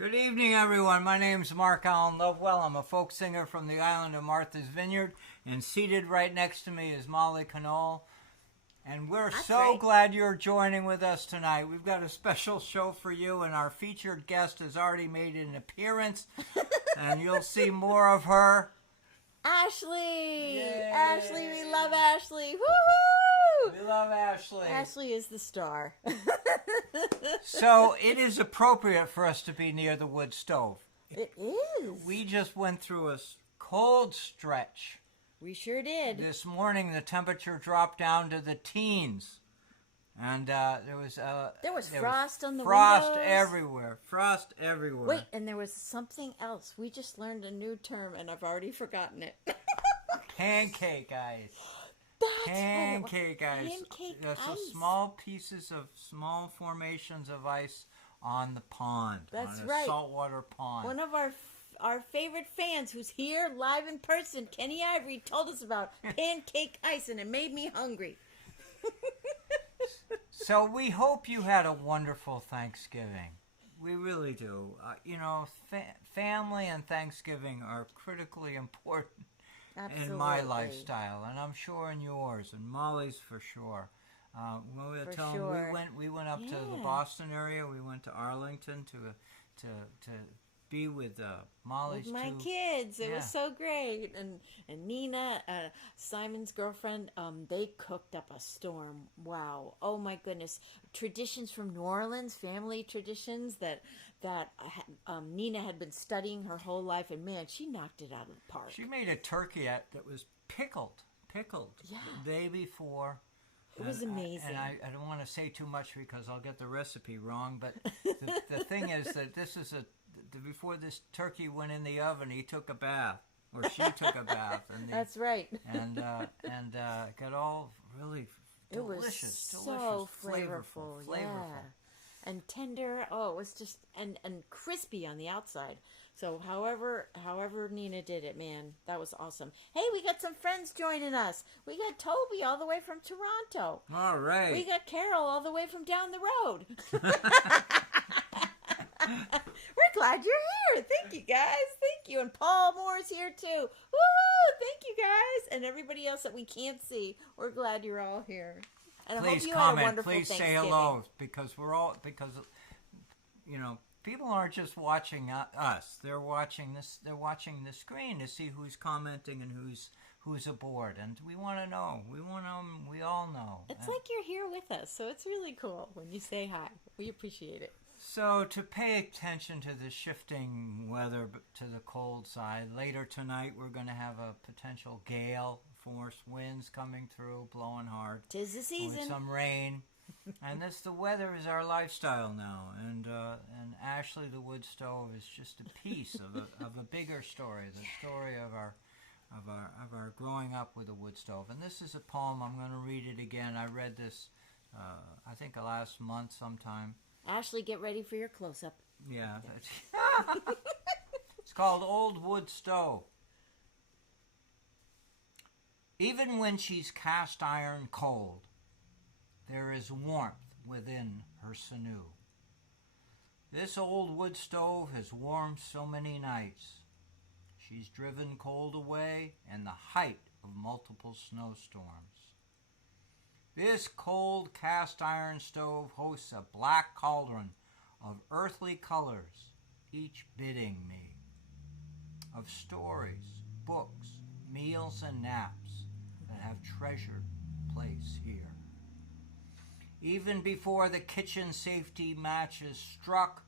Good evening, everyone. My name's Mark Allen Lovewell. I'm a folk singer from the island of Martha's Vineyard, and seated right next to me is Molly Conole. And we're glad you're joining with us tonight. We've got a special show for you, and our featured guest has already made an appearance, and you'll see more of her. Ashley! Yay. Ashley, we love Ashley. Woohoo! We love Ashley. Ashley is the star. So it is appropriate for us to be near the wood stove. It is. We just went through a cold stretch. We sure did. This morning the temperature dropped down to the teens. And there was frost on the frost windows. everywhere. Frost everywhere. Wait, and there was something else. We just learned a new term, and I've already forgotten it. Pancake ice. Pancake ice. Pancake So ice. small formations of ice on the pond. That's on right. A saltwater pond. One of our favorite fans who's here live in person, Kenny Ivory, told us about pancake ice, and it made me hungry. So we hope you had a wonderful Thanksgiving. We really do. Family and Thanksgiving are critically important. Absolutely. In my lifestyle, and I'm sure in yours, and Molly's for sure. We went up to the Boston area. We went to Arlington to be with Molly's with my two kids. It Yeah. was so great. And Nina, Simon's girlfriend, they cooked up a storm. Wow. Oh my goodness. Traditions from New Orleans, family traditions that Nina had been studying her whole life, and man, she knocked it out of the park. She made a turkey that was pickled Yeah. the day before. It was amazing. And I don't want to say too much because I'll get the recipe wrong, but the thing is that before this turkey went in the oven, he took a bath, or she took a bath. That's right. And got all really delicious, it was so flavorful. Yeah. And tender. Oh, it was just and crispy on the outside. So however Nina did it, man, that was awesome. Hey, we got some friends joining us. We got Toby all the way from Toronto. All right. We got Carol all the way from down the road. We're glad you're here. Thank you, guys. Thank you. And Paul Moore's here too. Woo! Thank you, guys. And everybody else that we can't see. We're glad you're all here. And I hope you had a wonderful Please say Thanksgiving. hello, because people aren't just watching us. They're watching this. They're watching the screen to see who's commenting and who's aboard. And we want to know. We all know. It's like you're here with us, so it's really cool when you say hi. We appreciate it. So to pay attention to the shifting weather to the cold side, later tonight we're going to have a potential gale force winds coming through, blowing hard. 'Tis the season. With some rain. And the weather is our lifestyle now. And Ashley the wood stove is just a piece of a bigger story, the story of our growing up with a wood stove. And this is a poem. I'm going to read it again. I read this I think last month sometime. Ashley, get ready for your close-up. Yeah. It's called Old Wood Stove. Even when she's cast iron cold, there is warmth within her sinew. This old wood stove has warmed so many nights. She's driven cold away in the height of multiple snowstorms. This cold cast iron stove hosts a black cauldron of earthly colors, each bidding me. Of stories, books, meals, and naps that have treasured place here. Even before the kitchen safety matches struck,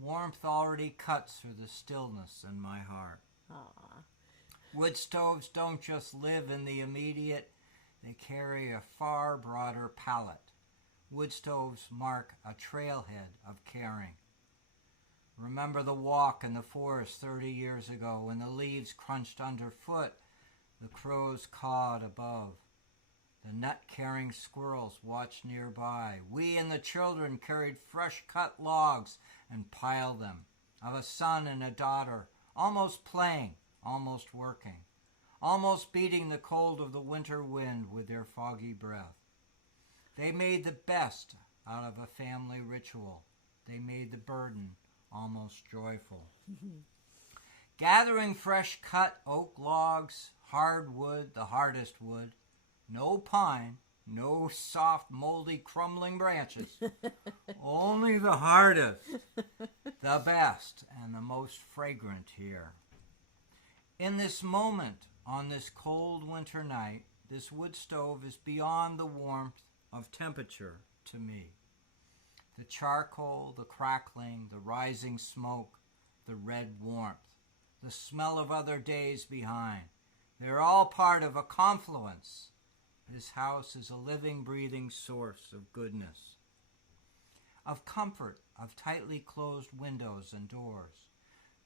warmth already cuts through the stillness in my heart. Aww. Wood stoves don't just live in the immediate, they carry a far broader palette. Wood stoves mark a trailhead of caring. Remember the walk in the forest 30 years ago when the leaves crunched underfoot, the crows cawed above. The nut-carrying squirrels watched nearby. We and the children carried fresh-cut logs and piled them, of a son and a daughter, almost playing, almost working, almost beating the cold of the winter wind with their foggy breath. They made the best out of a family ritual. They made the burden almost joyful. Gathering fresh cut oak logs, hard wood, the hardest wood, no pine, no soft, moldy, crumbling branches, only the hardest, the best, and the most fragrant here. In this moment, on this cold winter night, this wood stove is beyond the warmth of temperature to me. The charcoal, the crackling, the rising smoke, the red warmth, the smell of other days behind. They're all part of a confluence. This house is a living, breathing source of goodness, of comfort, of tightly closed windows and doors.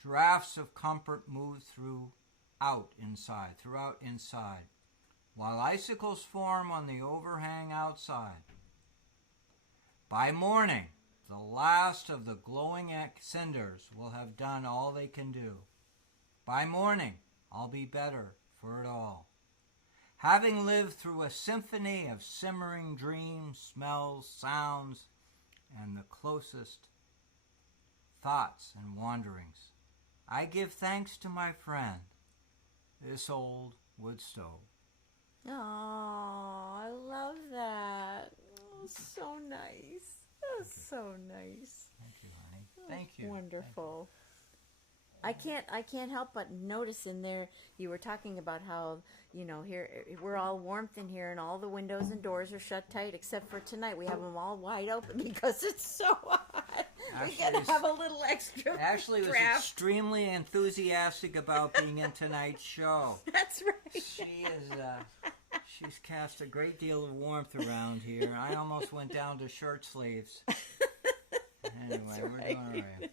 Drafts of comfort move throughout inside, while icicles form on the overhang outside. By morning, the last of the glowing cinders will have done all they can do. By morning, I'll be better for it all. Having lived through a symphony of simmering dreams, smells, sounds, and the closest thoughts and wanderings, I give thanks to my friend, this old wood stove. Oh, I love that. Oh, so nice. That's so nice. Thank you, honey. Oh, Thank you. Wonderful. I can't help but notice in there you were talking about how, here we're all warmth in here and all the windows and doors are shut tight except for tonight. We have them all wide open because it's so hot. We gotta have a little extra. Ashley was draft. extremely enthusiastic about being in tonight's show. That's right. She's cast a great deal of warmth around here. I almost went down to shirt sleeves. Anyway, we're doing all right.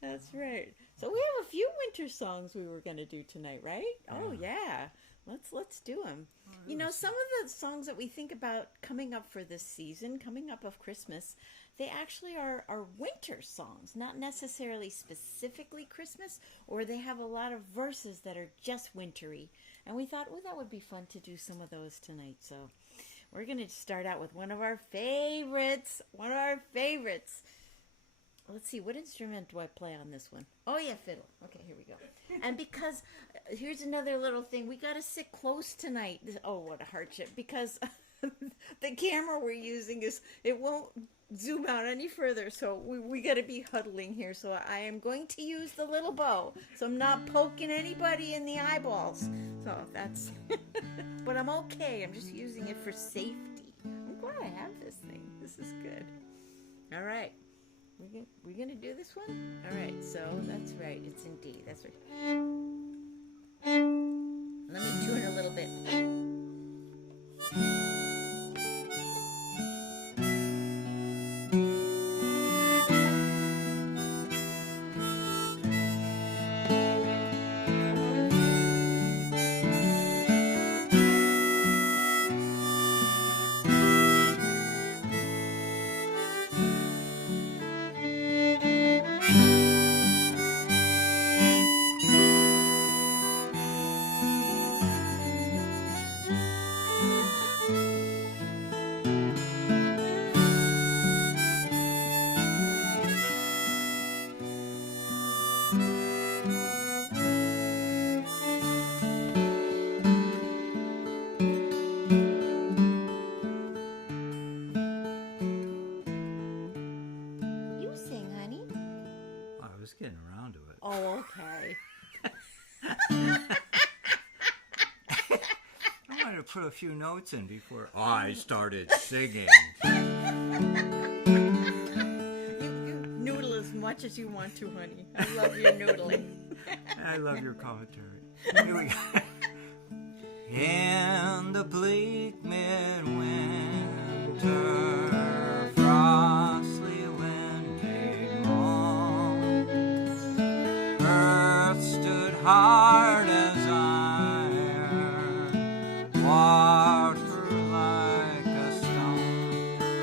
That's right. So we have a few winter songs we were going to do tonight, right? Yeah. Oh yeah, let's do them. Some of the songs that we think about coming up for this season, coming up of Christmas, they actually are winter songs, not necessarily specifically Christmas, or they have a lot of verses that are just wintry. And we thought, that would be fun to do some of those tonight. So we're going to start out with one of our favorites. Let's see, what instrument do I play on this one? Oh, yeah, fiddle. Okay, here we go. And because, here's another little thing. We got to sit close tonight. Oh, what a hardship. Because the camera we're using it won't zoom out any further. So we got to be huddling here. So I am going to use the little bow. So I'm not poking anybody in the eyeballs. So that's, but I'm okay. I'm just using it for safety. I'm glad I have this thing. This is good. All right. We're going to do this one? All right, so that's right. It's in D. That's right. Let me tune a little bit. Getting around to it. Oh, okay. I wanted to put a few notes in before I started singing. You noodle as much as you want to, honey. I love your noodling. I love your commentary. Here we go. In the bleak midwinter, frostly winded morn, earth stood hard as iron, water like a stone.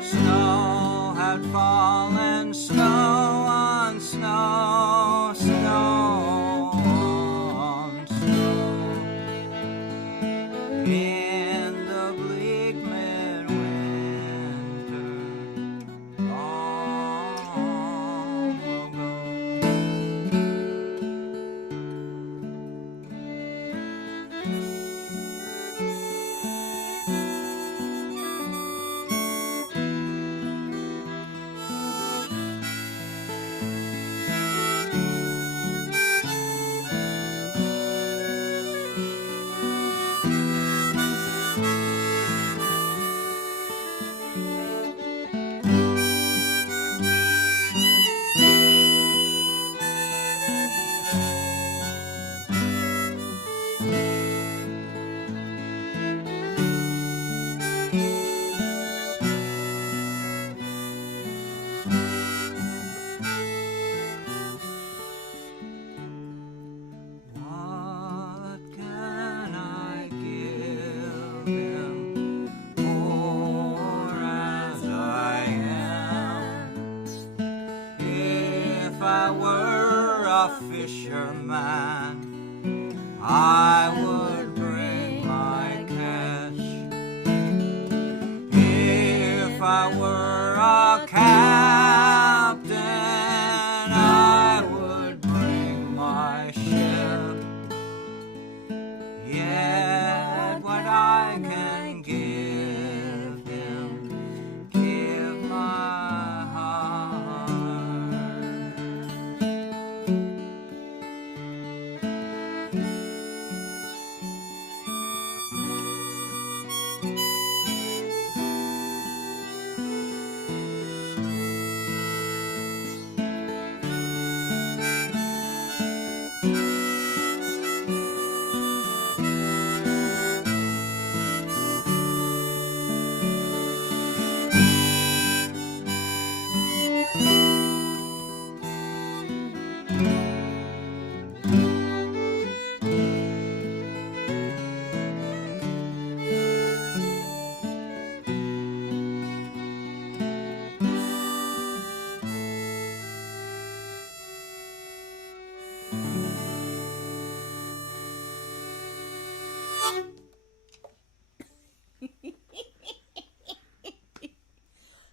Snow had fallen, snow on snow, snow on snow. In the bleak midwinter, long a fisherman, I would bring my cash. If I were a captain, I would bring my ship. Yet what I can give him, give my heart.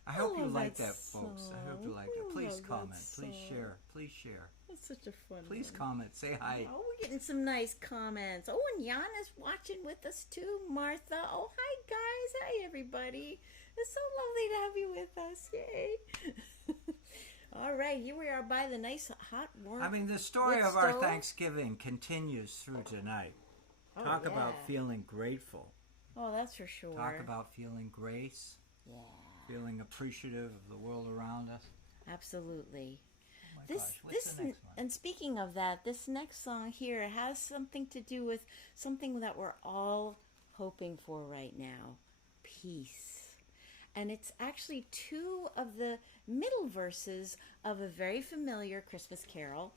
I hope you like that, folks. I hope you like it. Please comment. Please share. Please share. That's such a fun Please one. comment. Say hi. Oh, we're getting some nice comments. Oh, and Yana's watching with us too. Martha. Oh, hi guys. Hi everybody. It's so lovely to have you with us. Yay. All right, here we are by the nice hot warm. I mean, the story wood of our stove. Thanksgiving continues through tonight. Oh, Talk about yeah. feeling grateful. Oh, that's for sure. Talk about feeling grace. Yeah. Feeling appreciative of the world around us. Absolutely. Oh my gosh, what's the next one? And speaking of that, this next song here has something to do with something that we're all hoping for right now. Peace. And it's actually two of the middle verses of a very familiar Christmas carol,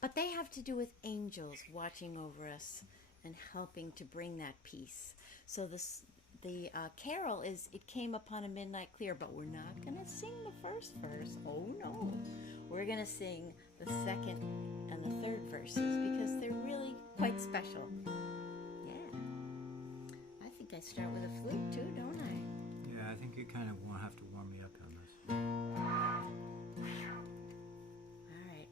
but they have to do with angels watching over us and helping to bring that peace. So the carol is "It Came Upon a Midnight Clear," but we're not going to sing the first verse. Oh no. We're going to sing the second and the third verses because they're really quite special. Yeah. I think I start with a flute too, don't I? Yeah, I think you kind of won't have to warm me up on this. All right.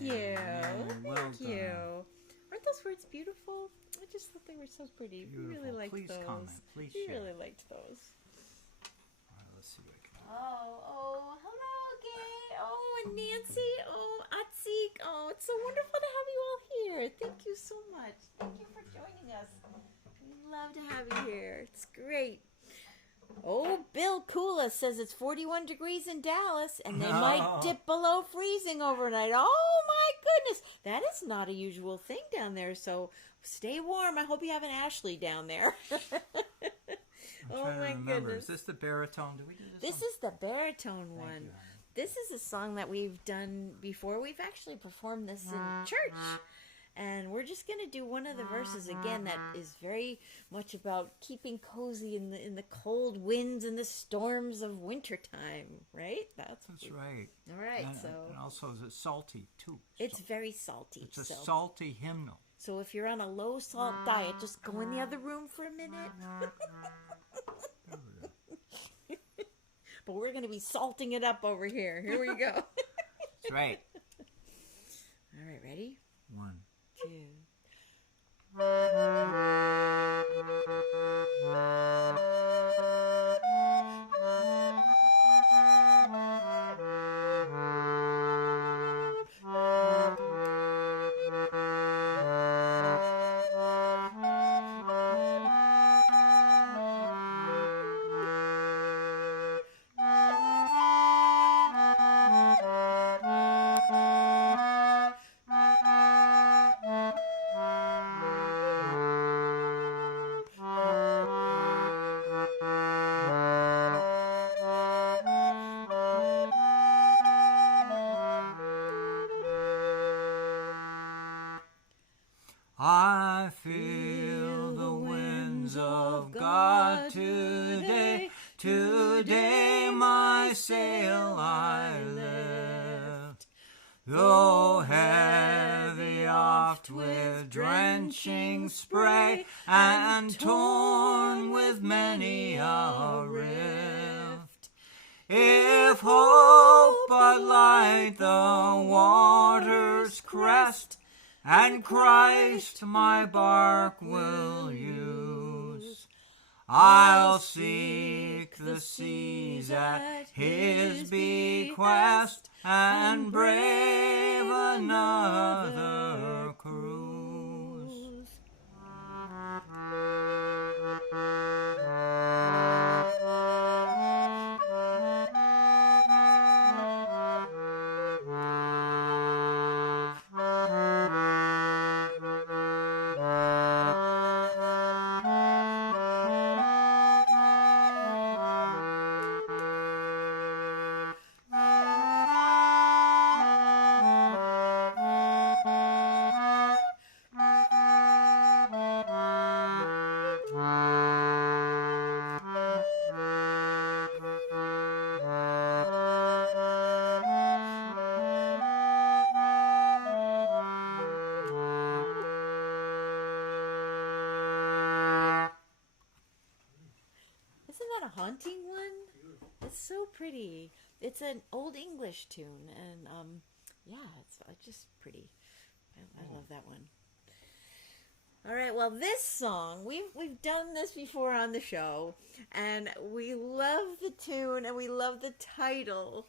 you. Well Thank you. done. Aren't those words beautiful? I just thought they were so pretty. We really Beautiful. liked Please those. comment. Please We share. really liked those. All right, let's see what I can do. Oh, hello again. Oh, and Nancy. Oh, Atzik. Oh, it's so wonderful to have you all here. Thank you so much. Thank you for joining us. We love to have you here. It's great. Oh, Bill Kula says it's 41 degrees in Dallas, and they might dip below freezing overnight. Oh, my goodness. That is not a usual thing down there, so stay warm. I hope you have an Ashley down there. Oh, my goodness. Is this the baritone? Did we do this? This is the baritone one. Thank you, honey. This is a song that we've done before. We've actually performed this in church. And we're just going to do one of the verses again that is very much about keeping cozy in the cold winds and the storms of wintertime, right? That's right. All right, And also, it's salty, too. It's very salty. It's a salty hymnal. So if you're on a low-salt diet, just go in the other room for a minute. But we're going to be salting it up over here. Here we go. That's right. All right, ready? 1, 2. I feel the winds of God today. Today my sail I lift. Though heavy oft with drenching spray and torn with many a rift. If hope but light the water's crest, and Christ my bark will use, I'll seek the seas at his bequest and brave another cruise. Haunting one. It's so pretty. It's an old English tune, and yeah, it's just pretty. I love that one. All right, well, this song we've done this before on the show, and we love the tune and we love the title,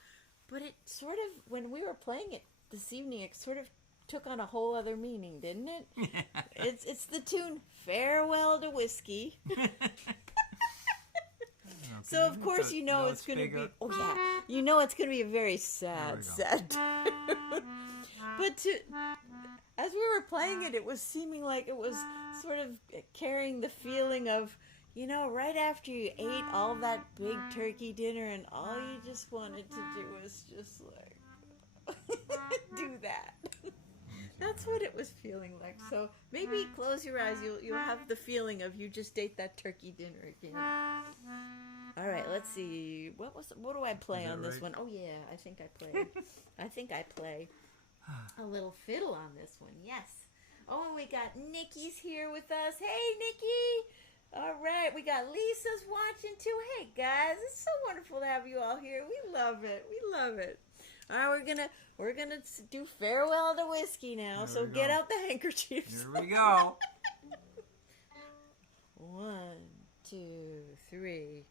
but it sort of, when we were playing it this evening, it sort of took on a whole other meaning, didn't it? It's the tune "Farewell to Whiskey." So of course you know it's going to be. Oh yeah, you know it's going to be a very sad tune. But as we were playing it, it was seeming like it was sort of carrying the feeling of, you know, right after you ate all that big turkey dinner and all you just wanted to do was just like do that. That's what it was feeling like. So maybe close your eyes. You'll have the feeling of you just ate that turkey dinner again. All right, let's see. What do I play on this one? Oh yeah, I think I play a little fiddle on this one. Yes. Oh, and we got Nikki's here with us. Hey, Nikki. All right, we got Lisa's watching too. Hey guys, it's so wonderful to have you all here. We love it. All right, we're gonna do farewell to whiskey now. There So we get go. out the handkerchiefs. Here we go. 1, 2, 3.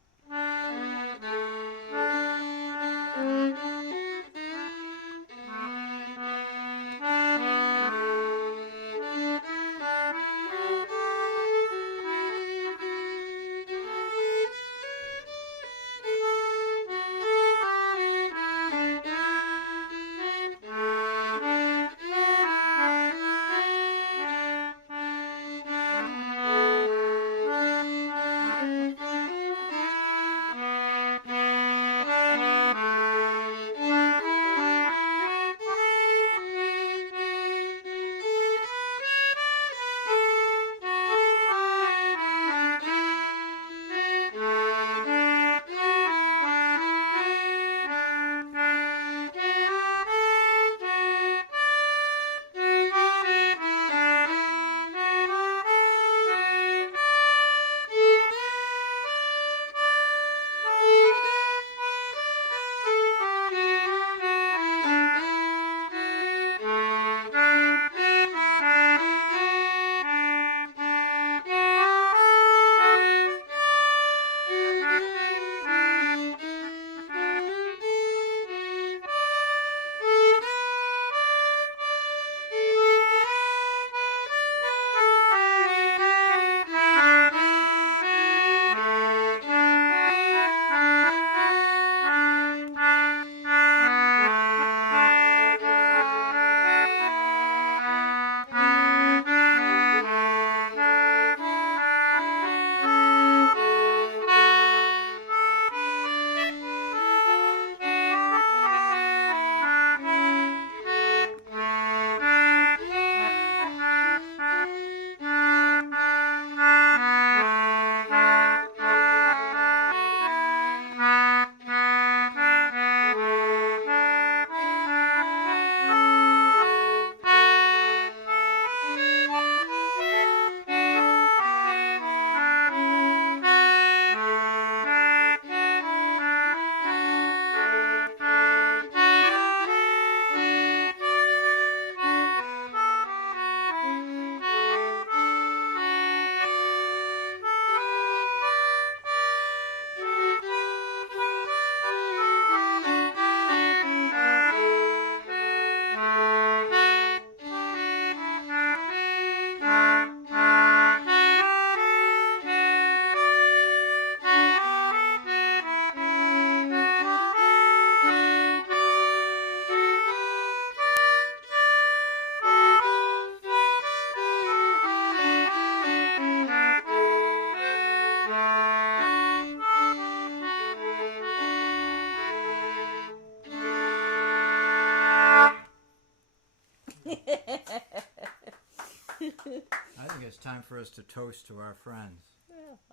I think it's time for us to toast to our friends.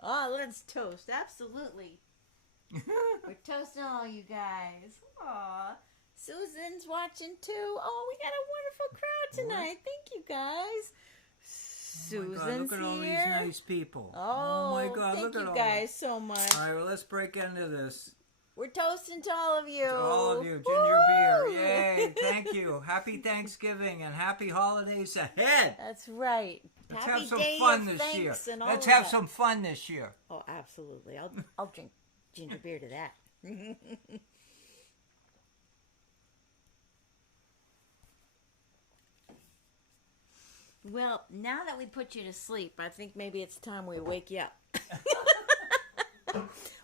Oh, let's toast. Absolutely. We're toasting all you guys. Aw. Susan's watching too. Oh, we got a wonderful crowd tonight. Thank you, guys. Susan's Oh my God, look at all these here. nice people. Oh, my God, thank look at you all guys so much. All right, well, let's break into this. We're toasting to all of you. To all of you, ginger Woo! beer. Yay, thank you. Happy Thanksgiving and happy holidays ahead. That's right. Let's Happy have some Day fun of this year. Thanks and all Let's of have that. some fun this year. Oh, absolutely. I'll drink ginger beer to that. Well, now that we put you to sleep, I think maybe it's time we wake you up.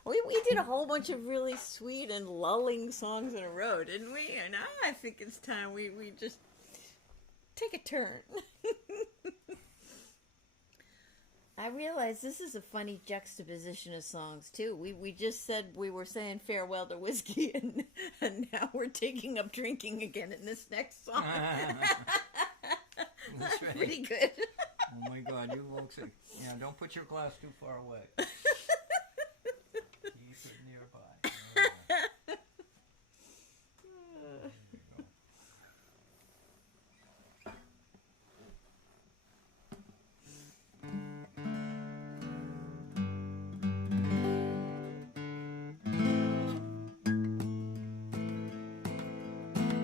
We did a whole bunch of really sweet and lulling songs in a row, didn't we? And now I think it's time we just take a turn. I realize this is a funny juxtaposition of songs, too. We just said we were saying farewell to whiskey, and now we're taking up drinking again in this next song. That's right. Pretty good. Oh my God, you folks! Yeah, don't put your glass too far away. Keep it nearby. There you go.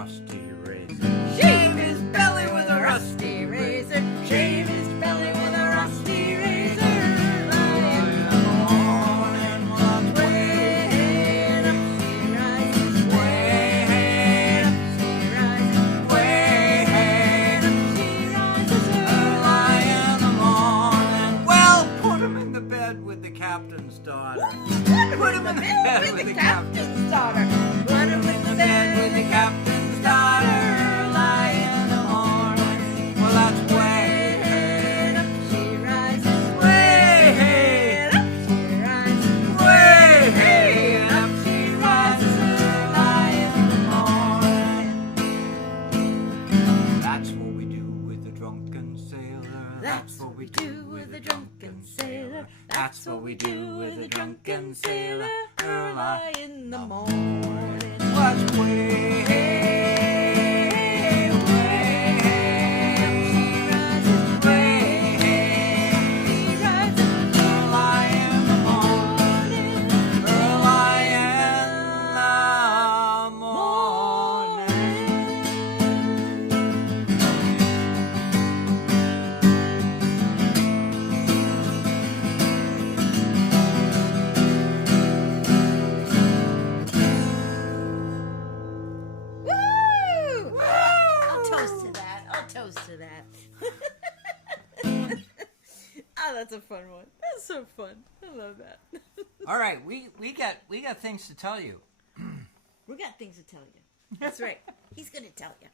rusty razor. Shave his belly with a rusty razor. Shave his belly with a rusty razor. Lying in the morning while it's way up, she rises. Way up, she rises. Way up, she rises. Early in the morning. Well, put him in the bed with the captain's daughter. Put him in the bed with the captain's daughter. Put him in the bed with the captain's daughter. Lie in the morning. Well, that's way up, she rises. Way up, she rises. Way up, she rises. Lie in the morning. That's what we do with the drunken sailor. That's what we do with the drunken sailor. That's what we do with the drunken sailor. Early in the morning. What's way, way up, she rises. Way she rises. Early in the morning. Early in the morning. Woo! I'll toast to that. I'll toast to that. Oh, that's a fun one. That's so fun. I love that. All right, we got things to tell you. We got things to tell you. That's right. He's going to tell you.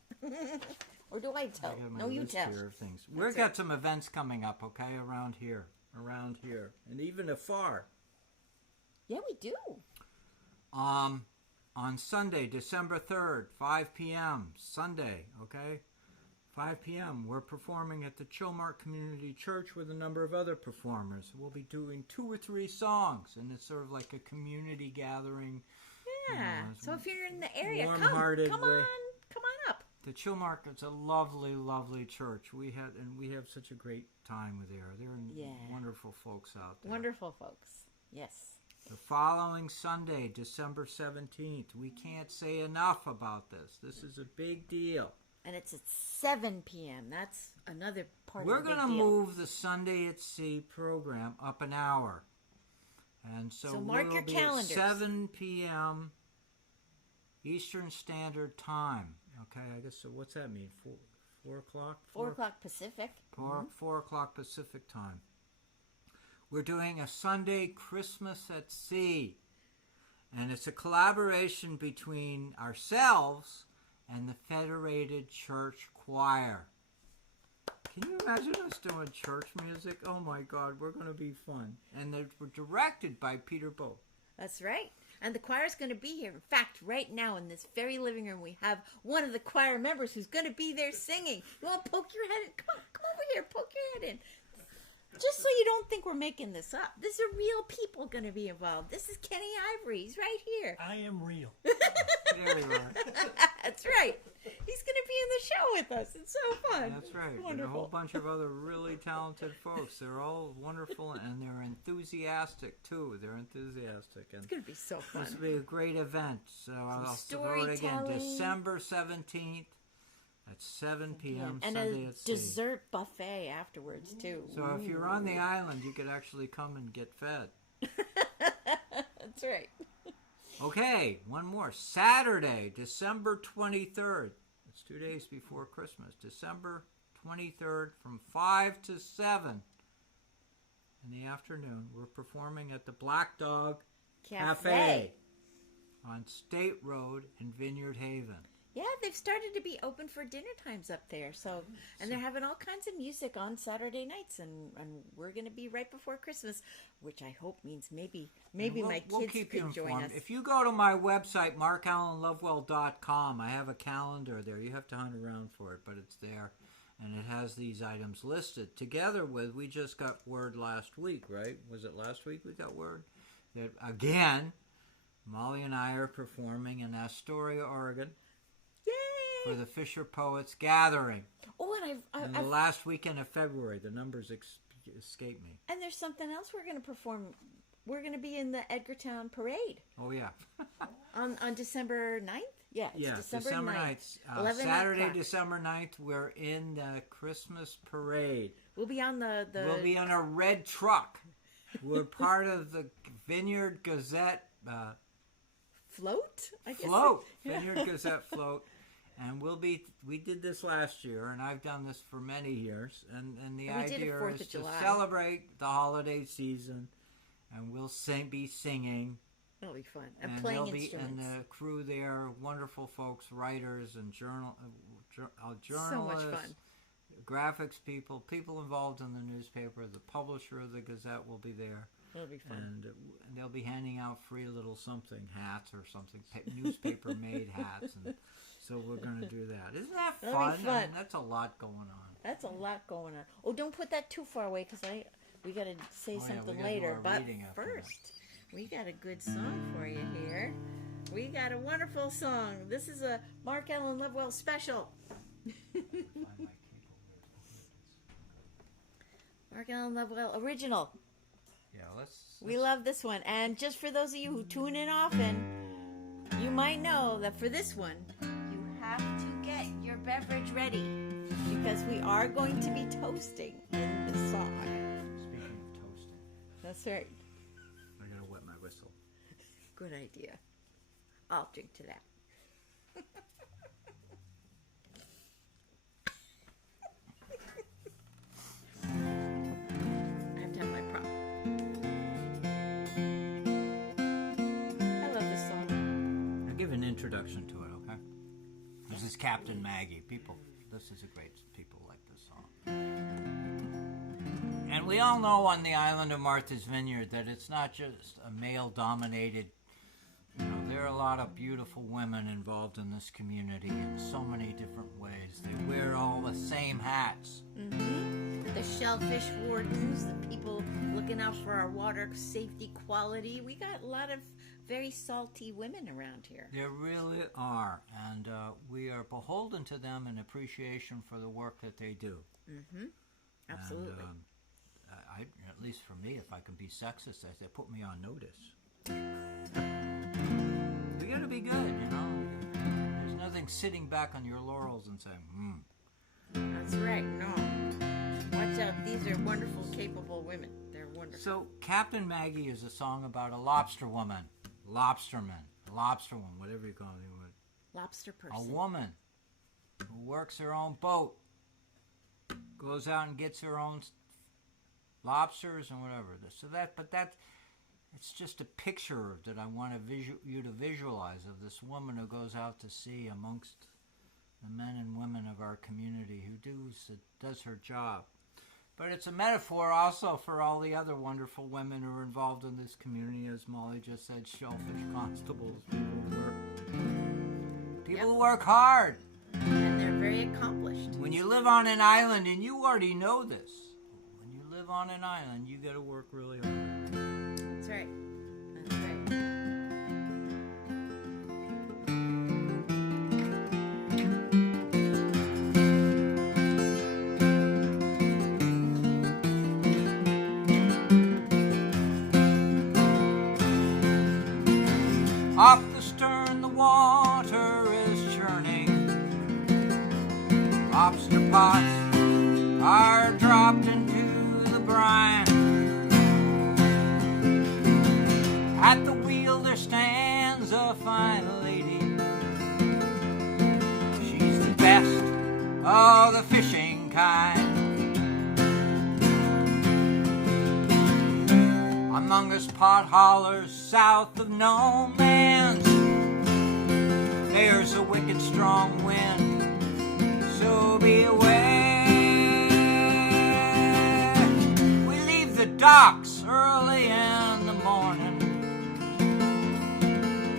Or do I tell? I got my No, you list tell. here of things. We've got some events coming up, okay, around here, and even afar. Yeah, we do. On Sunday, December 3rd, 5 p.m., Sunday, okay? 5 p.m., we're performing at the Chilmark Community Church with a number of other performers. We'll be doing 2 or 3 songs, and it's sort of like a community gathering. Yeah. So if you're in the area, come warm-hearted on up. The Chilmark is a lovely, lovely church. We have such a great time there. They're wonderful folks out there. Wonderful folks. Yes. The following Sunday, December 17th, we can't say enough about this. This is a big deal. And it's at 7 p.m. That's another part We're of the big going to deal. move the Sunday at Sea program up an hour. And so mark we'll your be calendars. at 7 p.m. Eastern Standard Time. Okay, I guess, so what's that mean? 4 o'clock? 4 o'clock Pacific. 4 o'clock Pacific Time. We're doing a Sunday Christmas at Sea. And it's a collaboration between ourselves and the Federated Church Choir. Can you imagine us doing church music? Oh my God, we're going to be fun. And they were directed by Peter Bowe. That's right. And the choir's going to be here. In fact, right now in this very living room, we have one of the choir members who's going to be there singing. You want to poke your head in? Come over here. Poke your head in. Just so you don't think we're making this up. These are real people going to be involved. This is Kenny Ivory. He's right here. I am real. There you are. That's right. He's going to be in the show with us. It's so fun. That's right. And a Wonderful. whole bunch of other really talented folks. They're all wonderful, and they're enthusiastic, too. They're enthusiastic. And It's going to be so fun. this will be a great event. So I'll vote again. storytelling. December 17th at 7 p.m. And Sunday a at Sea. dessert buffet afterwards, too. So if you're on the island, you could actually come and get fed. That's right. Okay, one more. Saturday, December 23rd. It's 2 days before Christmas. December 23rd from 5 to 7 in the afternoon. We're performing at the Black Dog Cafe on State Road in Vineyard Haven. Yeah, they've started to be open for dinner times up there. So, and they're having all kinds of music on Saturday nights, and we're going to be right before Christmas, which I hope means maybe my kids keep you could join informed. us. If you go to my website, markallenlovewell.com, I have a calendar there. You have to hunt around for it, but it's there. And it has these items listed together with, we just got word last week, right? Was it last week we got word? That, again, Molly and I are performing in Astoria, Oregon. Yay! For the Fisher Poets Gathering. Oh, and In the last weekend of February. The numbers escape me. and there's something else we're going to perform. We're going to be in the Edgartown Parade Oh, yeah. on December 9th. Yeah, it's December 9th. 11 Saturday, o'clock. December 9th, we're in the Christmas parade. We'll be on We'll be on a red truck. We're part of the Vineyard Gazette float. I guess float. Vineyard Gazette float. And we did this last year, and I've done this for many years. And the idea is to celebrate the holiday season, and we'll be singing. It'll be fun. And playing instruments. And the crew there, wonderful folks, writers and journalists. So much fun. Graphics people involved in the newspaper. The publisher of the Gazette will be there. It'll be fun. And they'll be handing out free little something, hats or something, newspaper-made hats. And so we're going to do that. Isn't that fun? That'll be fun. I mean, that's a lot going on. That's a lot going on. Oh, don't put that too far away because we got to say something later. But first, we got a good song for you here. We got a wonderful song. This is a Mark Allen Lovewell special. Mark Allen Lovewell original. Yeah, we love this one. And just for those of you who tune in often, you might know that for this one, you have to get your beverage ready because we are going to be toasting in this song. Speaking of toasting. That's right. I gotta wet my whistle. Good idea. I'll drink to that. I have to have my prop. I love this song. I'll give an introduction to it, okay? This is Captain Maggie. People like this song. And we all know on the island of Martha's Vineyard that it's not just a male-dominated. There are a lot of beautiful women involved in this community in so many different ways. They wear all the same hats. Mm-hmm. The shellfish wardens, the people looking out for our water safety quality. We got a lot of very salty women around here. There really are, and we are beholden to them in appreciation for the work that they do. Mm-hmm. Absolutely. And, at least for me, if I can be sexist, they put me on notice. You gotta be good, There's nothing sitting back on your laurels and saying, That's right, no. Watch out, these are wonderful, capable women. They're wonderful. So, Captain Maggie is a song about a lobster woman, lobsterman, lobsterwoman, whatever you call it. Lobster person. A woman who works her own boat, goes out and gets her own lobsters and whatever. It's just a picture that I want you to visualize of this woman who goes out to sea amongst the men and women of our community who does her job. But it's a metaphor also for all the other wonderful women who are involved in this community, as Molly just said, shellfish constables, people who work hard. And they're very accomplished. When you live on an island, and you already know this, when you live on an island, you got to work really hard. That's right. That's right. Off the stern, the water is churning. Lobster pots are dropped into the brine. At the wheel there stands a fine lady. She's the best of the fishing kind. Among us pot hollers south of no man's, there's a wicked strong wind, so be aware. We leave the docks early in the morning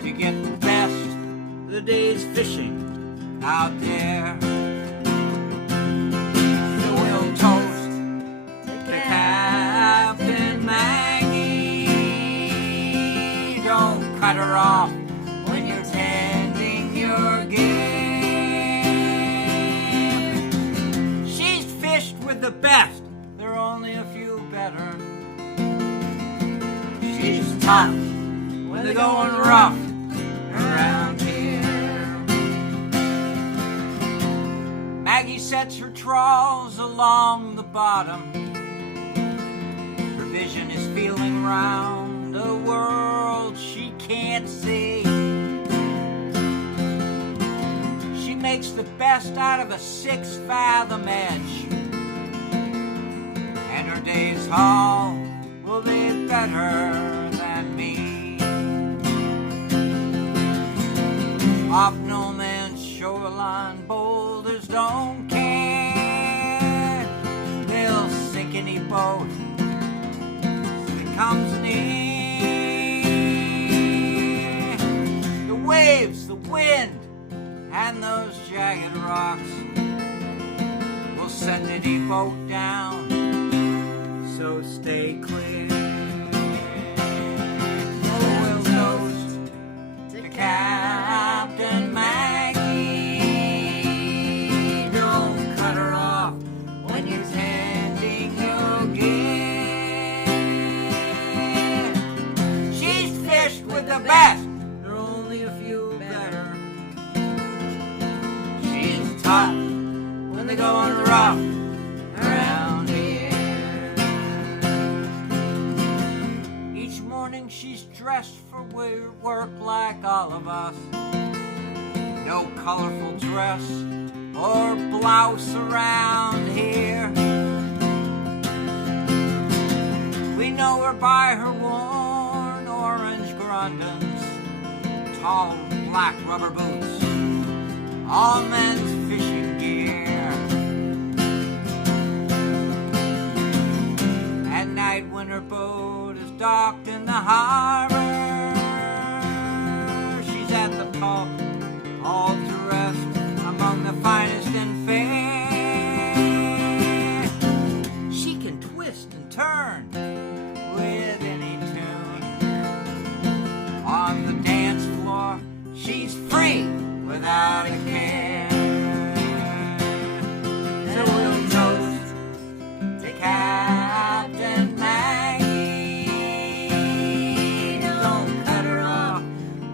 to get the best of the day's fishing out there. So we'll toast to Captain Maggie. Don't cut her off when you're tending your game. She's fished with the best, there are only a few better. She's tough when they're going rough around here. sets her trawls along the bottom. Her vision is feeling round a world she can't see. She makes the best out of a 6-fathom edge, and her days all will be better than me. Off no man's shoreline, boulders don't care. They'll sink any boat that comes near. The waves, the wind, and those jagged rocks will send any boat down, so stay clear. We'll toast to Captain Maggie. Don't cut her off when you're tending your gear. She's fished with the best, there are only a few better. She's tough when they're going rough around here. Each morning she's dressed for work like all of us. No colorful dress or blouse around here. We know her by her worn orange grundens, tall black rubber boots, all men's fishing gear. At night when her boat is docked in the harbor, she's at the pub, all dressed among the finest and fair. She can twist and turn with any tune. On the dance floor, she's free without a care. So we'll toast to Captain Maggie. Don't cut her off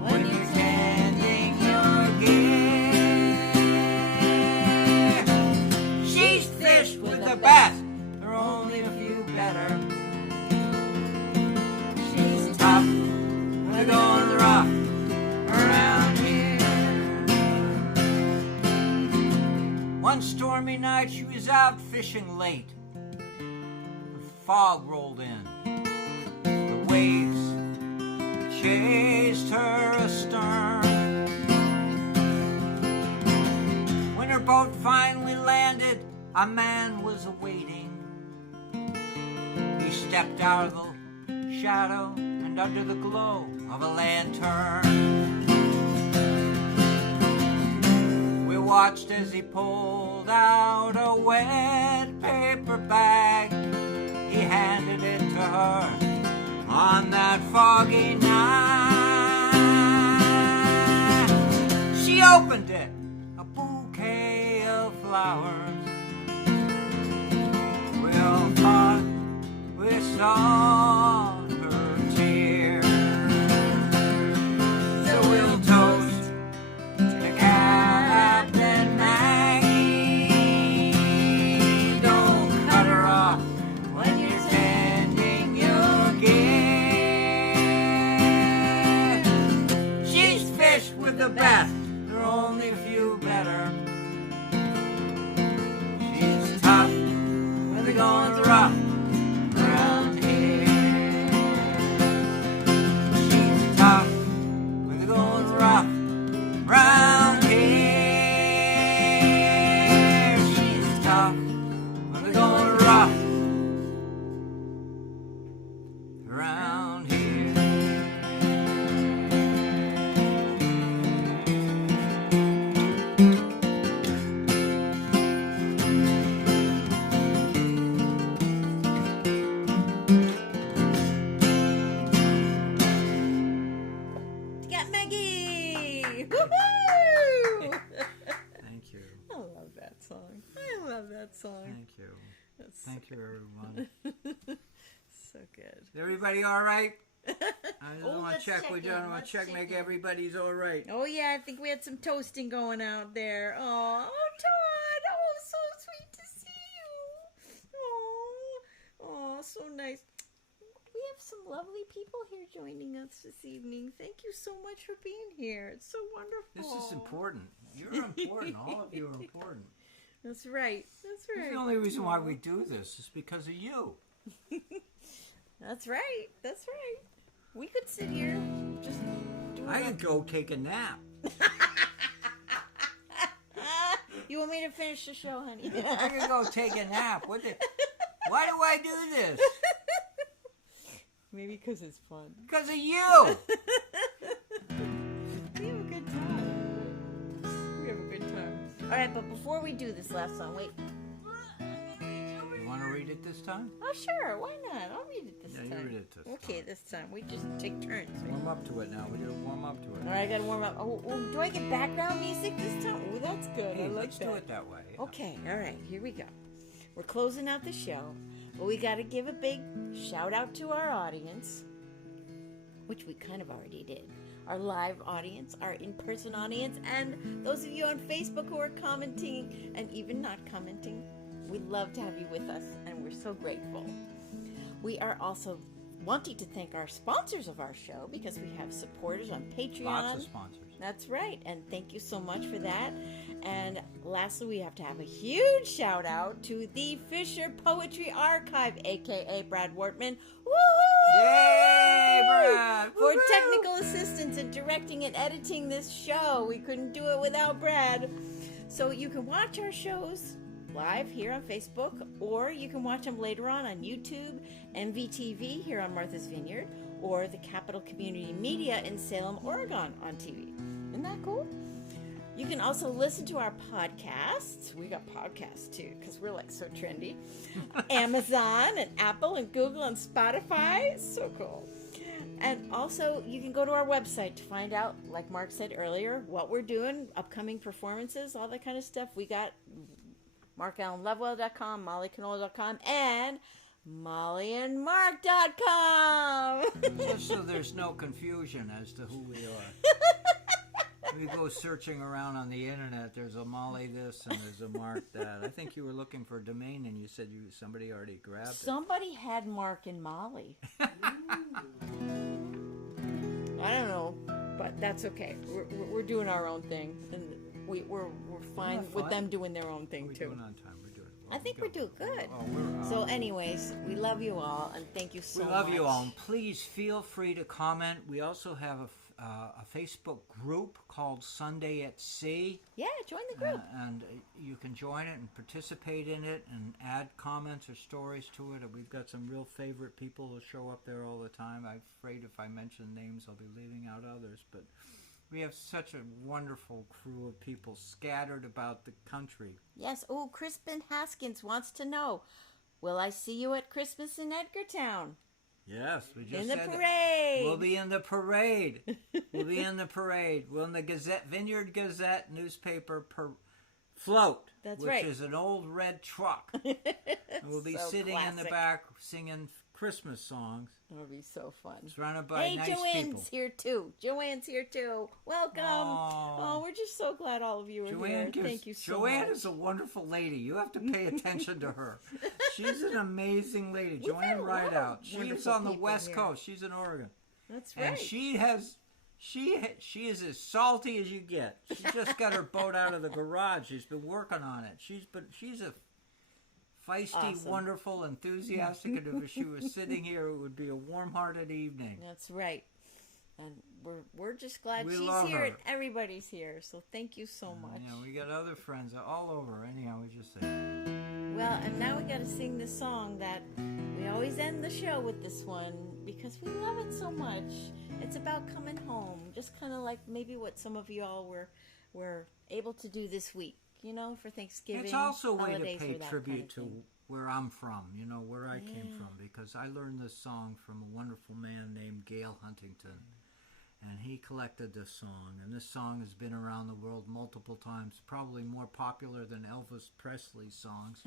when you're tending your gear. She's fished with the best, there are only a few better. She's tough, we're going rough around here. One stormy night she was out fishing late. The fog rolled in. The waves chased her astern. When her boat finally landed, a man was awaiting. He stepped out of the shadow and under the glow of a lantern. We watched as he pulled out a wet paper bag. He handed it to her on that foggy night. She opened it, a bouquet of flowers. We all thought we saw her tears. So we'll toast to Captain Maggie. Don't cut her off when you're tending your gear. She's fished with the best, there are only a few better. She's tough when they're going rough around here. She's tough when they're going rough around here. She's tough when they're going rough around here. Got Maggie! Woohoo! Thank you. I love that song. I love that song. Thank you. That's Thank you, everyone. so good. Is everybody all right? I just Oh, want let's to check. check We in. just want Let's to check, check make in. everybody's all right. Oh yeah, I think we had some toasting going out there. Oh, Todd! Oh, so so nice. We have some lovely people here joining us this evening. Thank you so much for being here. It's so wonderful. This is important. You're important. All of you are important. That's right. That's right. The only reason why we do this is because of you. That's right. That's right. We could sit here just do I could go take a nap. You want me to finish the show, honey? I could go take a nap. Why do I do this? Maybe because it's fun. Because of you. We have a good time. We have a good time. All right, but before we do this last song, wait. You want to read it this time? Oh, sure. Why not? I'll read it this time. Yeah, you read it this time. Okay, this time. We just take turns. Right? Warm up to it now. We got to warm up to it. All right, I got to warm up. Oh, do I get background music this time? Oh, that's good. Hey, I like let's that. do it that way. Okay, all right. Here we go. We're closing out the show, but we got to give a big shout out to our audience, which we kind of already did. Our live audience, our in-person audience, and those of you on Facebook who are commenting and even not commenting. We love to have you with us, and we're so grateful. We are also wanting to thank our sponsors of our show because we have supporters on Patreon. Lots of sponsors. That's right, and thank you so much for that. And lastly, we have to have a huge shout out to the Fisher Poetry Archive, aka Brad Wortman. Woohoo! Yay, Brad! For Woo-hoo! technical assistance in directing and editing this show. We couldn't do it without Brad. So you can watch our shows live here on Facebook, or you can watch them later on YouTube, MVTV here on Martha's Vineyard, or the Capital Community Media in Salem, Oregon on TV. Isn't that cool? You can also listen to our podcasts. We got podcasts too, because we're like so trendy. Amazon and Apple and Google and Spotify. So cool. And also, you can go to our website to find out, like Mark said earlier, what we're doing, upcoming performances, all that kind of stuff. We got MarkAllenLovewell.com, MollyConole.com, and MollyandMark.com. Just so there's no confusion as to who we are. We go searching around on the internet. There's a Molly this and there's a Mark that. I think you were looking for a domain and you said somebody already grabbed it. Somebody had Mark and Molly. I don't know, but that's okay. We're doing our own thing, and we're fine with them doing their own thing We're too. doing on time. We're doing. I think we're doing good. Oh, we're, So, anyways, we love you all, and thank you so much. we love you all. And please feel free to comment. We also have a Facebook group called Sunday at Sea. Yeah, join the group. And you can join it and participate in it and add comments or stories to it. We've got some real favorite people who show up there all the time. I'm afraid if I mention names, I'll be leaving out others. But we have such a wonderful crew of people scattered about the country. Yes. Oh, Crispin Haskins wants to know, will I see you at Christmas in Edgartown? Yes, we just In the said that. parade. We'll be in the parade. We'll be in the parade. We're in the Vineyard Gazette newspaper float. That's which right. is an old red truck. And we'll be So sitting in the classic. back singing Christmas songs. That'll be so fun. Surrounded by Hey, nice Joanne's people. here too. Joanne's here too. Welcome. Aw. Oh, we're just so glad all of you are here. Thank you so Joanne much. is a wonderful lady. You have to pay attention to her. She's an amazing lady. We've had Joanne a lot of Rideout. She's wonderful on the people West here. Coast. She's in Oregon. That's right. And she is as salty as you get. She just got her boat out of the garage. She's been working on it. She's a feisty, Awesome. wonderful, enthusiastic, and if she was sitting here, it would be a warm-hearted evening. That's right. And we're just glad We she's love here her. and everybody's here. So thank you so much. Yeah, we got other friends all over. Anyhow, we just say, Well, and now we got to sing the song that we always end the show with this one because we love it so much. It's about coming home, just kind of like maybe what some of you all were able to do this week, for Thanksgiving. it's also a way to holidays, pay or that tribute kind of to thing. where I'm from, where I came from, because I learned this song from a wonderful man named Gail Huntington. And he collected this song, and this song has been around the world multiple times, probably more popular than Elvis Presley's songs,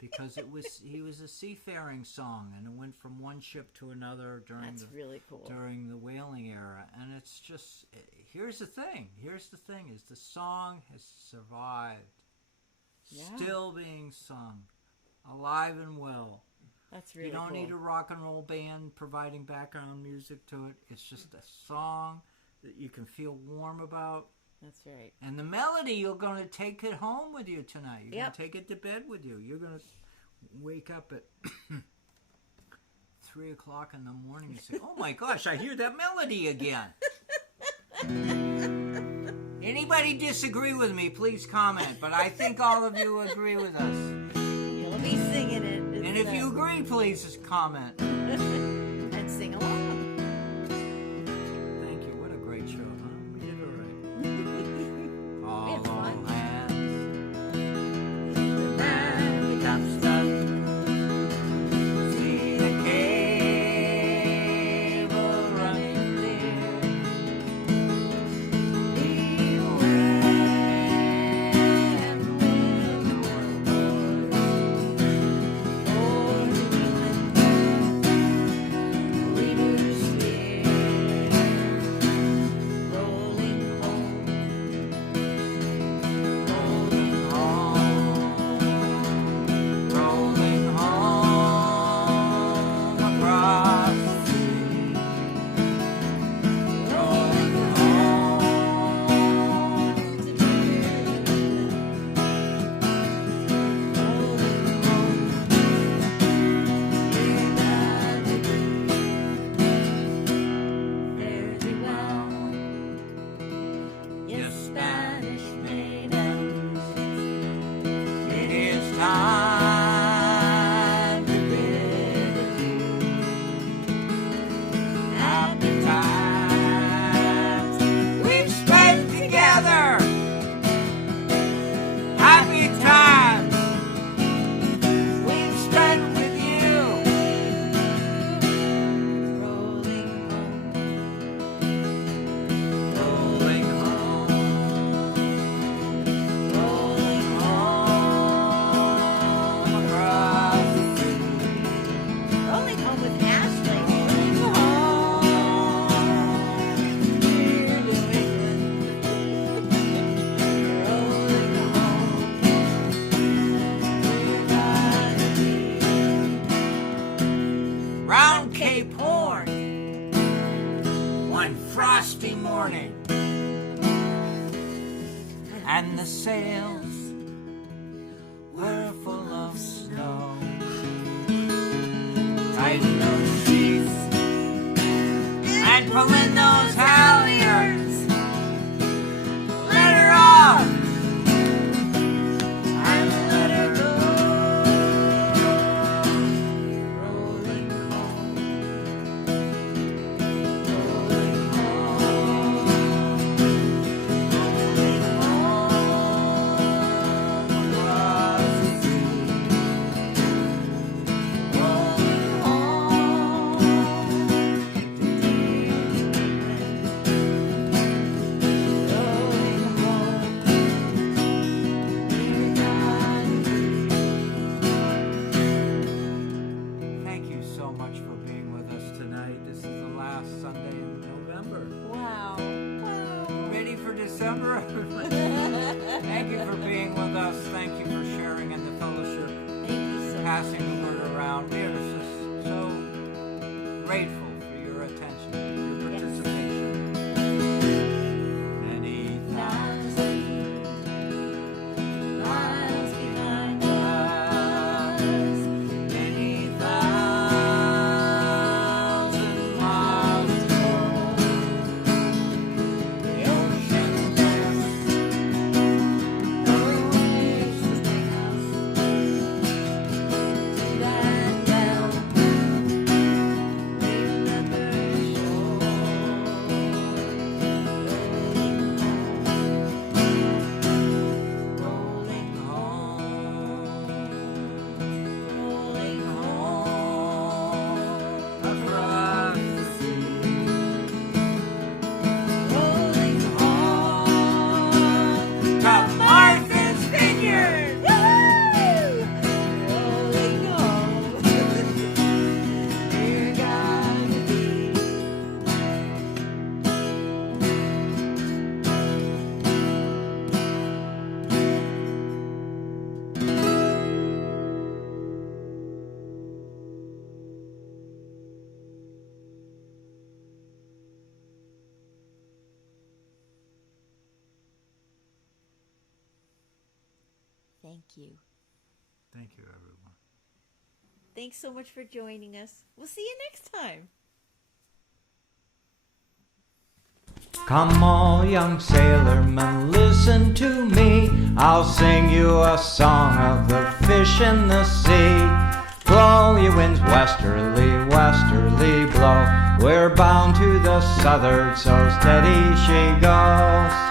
because he was a seafaring song, and it went from one ship to another That's really cool. during the whaling era. And it's just, here's the thing is the song has survived, Yeah. still being sung, alive and well. That's really You don't cool. need a rock and roll band providing background music to it. It's just a song that you can feel warm about. That's right. And the melody, you're going to take it home with you tonight. You're Yep. going to take it to bed with you. You're going to wake up at 3 o'clock in the morning and say, oh my gosh, I hear that melody again. Anybody disagree with me, please comment. But I think all of you agree with us. You'll be singing it. And if you agree, please just comment. And sing along. Thank you. What a great show, huh? We did it right. We had fun. frosty morning, and the sails were full of snow. Tighten those sheets and pull in those halyards. Let her off and let her go. Rolling home, rolling home, rolling home across the sea. Rolling home to rolling home, we're gone. Thank you so much for being with us tonight. This is the last Sunday in November. Wow. Ready for December? Thank you for being with us. Thank you for sharing in the fellowship, Thank you so much. passing the word around. We are just so grateful for your attention, your participation. Many thousand miles behind us, many thousand miles to go. The ocean lifts, no waves to bring us to that down. thank you. Thank you, everyone. Thanks so much for joining us. We'll see you next time. Come all young sailormen, listen to me. I'll sing you a song of the fish in the sea. Blow, ye winds, westerly, westerly blow. We're bound to the southward, so steady she goes.